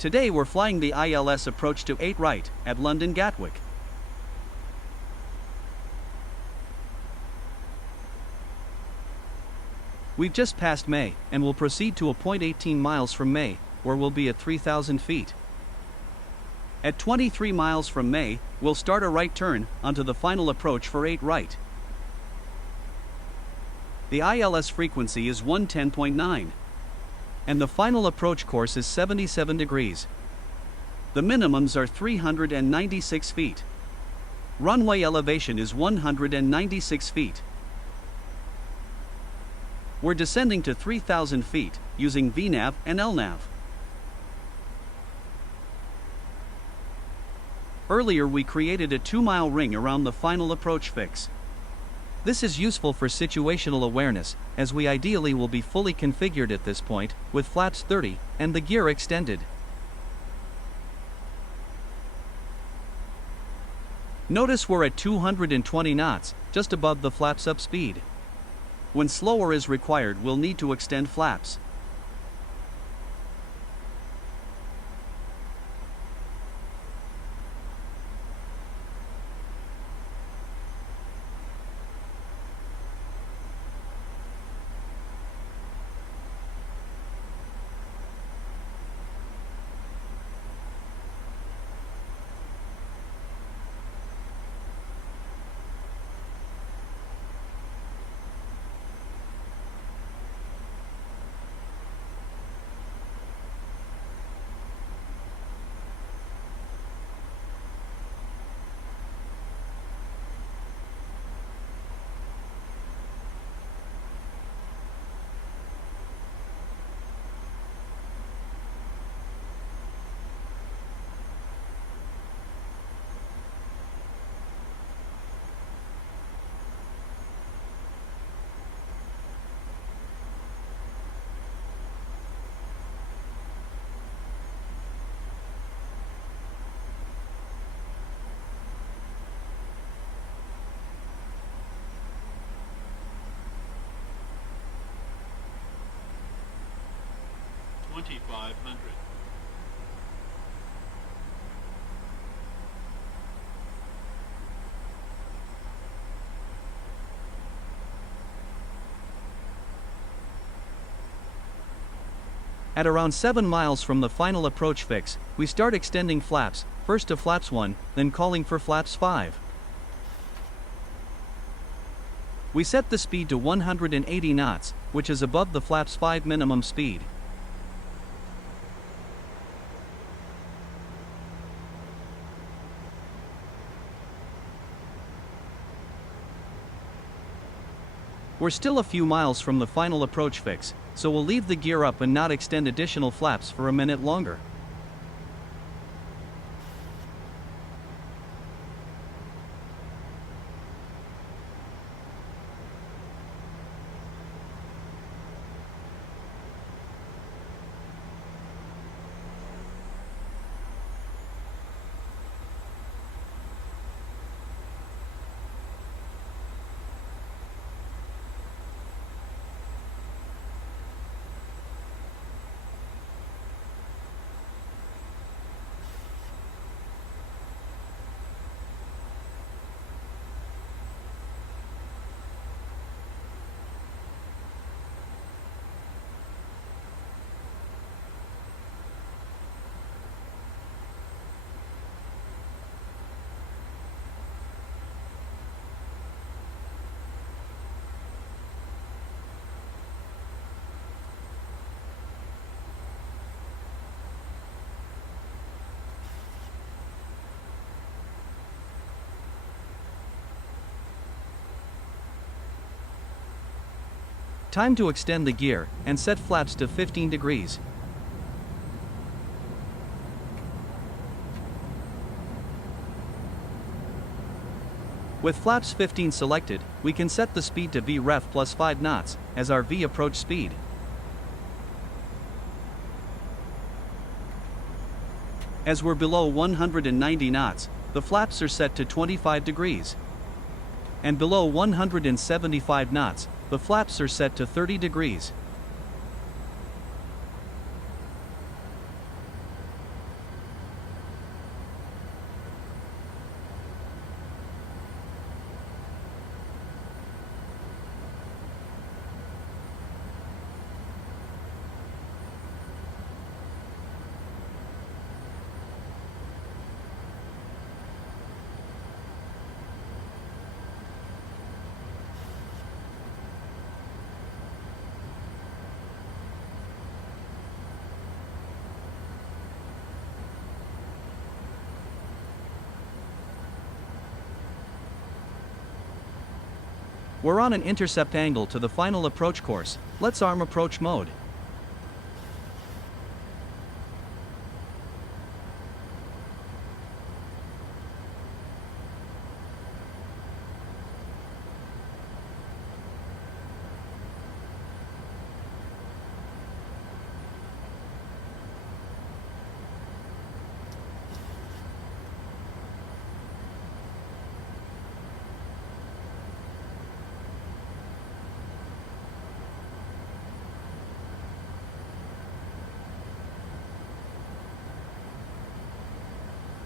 Today we're flying the ILS approach to 8 right, at London Gatwick. We've just passed May, and will proceed to a point 18 miles from May, where we'll be at 3,000 feet. At 23 miles from May, we'll start a right turn, onto the final approach for 8 right. The ILS frequency is 110.9. And the final approach course is 77 degrees. The minimums are 396 feet. Runway elevation is 196 feet. We're descending to 3,000 feet, using VNAV and LNAV. Earlier we created a 2-mile ring around the final approach fix. This is useful for situational awareness, as we ideally will be fully configured at this point, with flaps 30, and the gear extended. Notice we're at 220 knots, just above the flaps up speed. When slower is required, we'll need to extend flaps. At around 7 miles from the final approach fix, we start extending flaps, first to flaps 1, then calling for flaps 5. We set the speed to 180 knots, which is above the flaps 5 minimum speed. We're still a few miles from the final approach fix, so we'll leave the gear up and not extend additional flaps for a minute longer. Time to extend the gear, and set flaps to 15 degrees. With flaps 15 selected, we can set the speed to VREF plus 5 knots, as our V approach speed. As we're below 190 knots, the flaps are set to 25 degrees. And below 175 knots, the flaps are set to 30 degrees. We're on an intercept angle to the final approach course. Let's arm approach mode.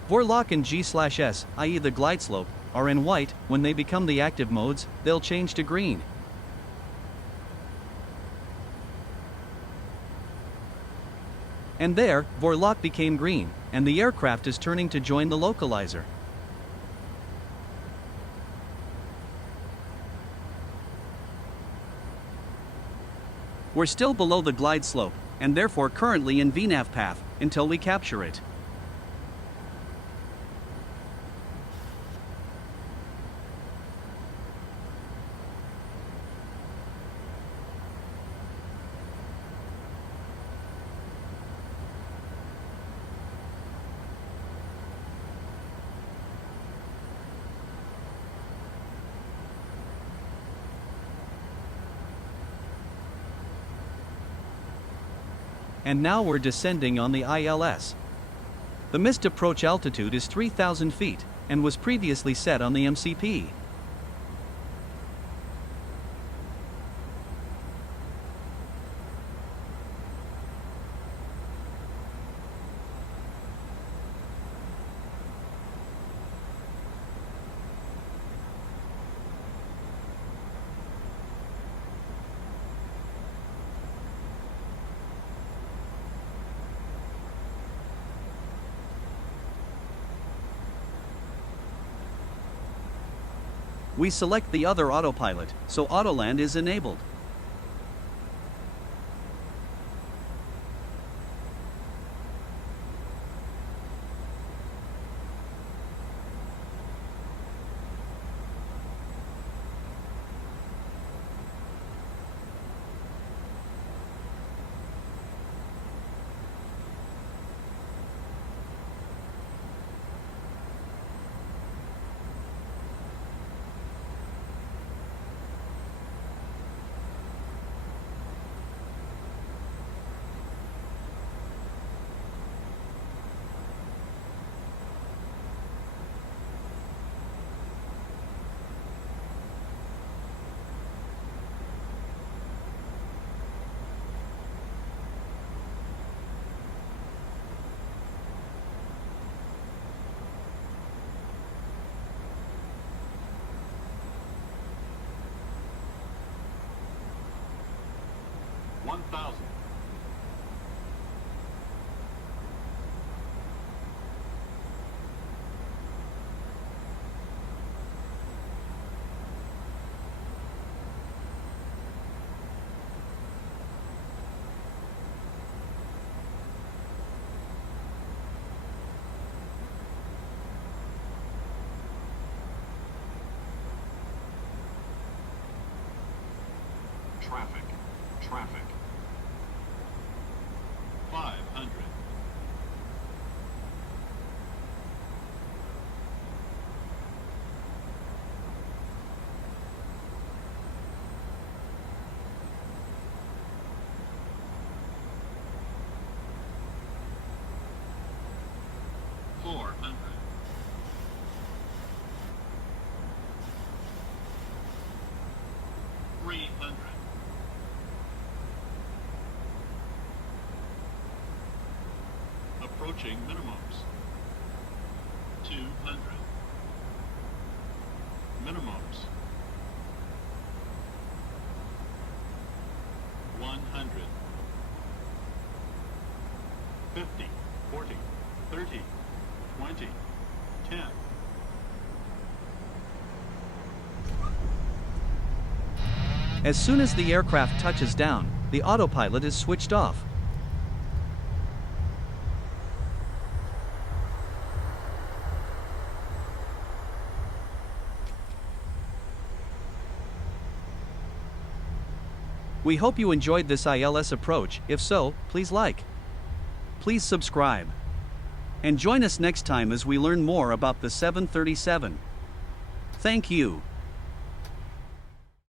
Vorlock and G/S, i.e. the glide slope, are in white. When they become the active modes, they'll change to green. And there, Vorlock became green, and the aircraft is turning to join the localizer. We're still below the glide slope, and therefore currently in VNAV path, until we capture it. And now we're descending on the ILS. The missed approach altitude is 3,000 feet, and was previously set on the MCP. We select the other autopilot, so Autoland is enabled. Traffic. 500. Approaching minimums. 200. Minimums. 100. 50, 40, 30, 20, 10. As soon as the aircraft touches down, the autopilot is switched off. We hope you enjoyed this ILS approach. If so, please like. Please subscribe. And join us next time as we learn more about the 737. Thank you.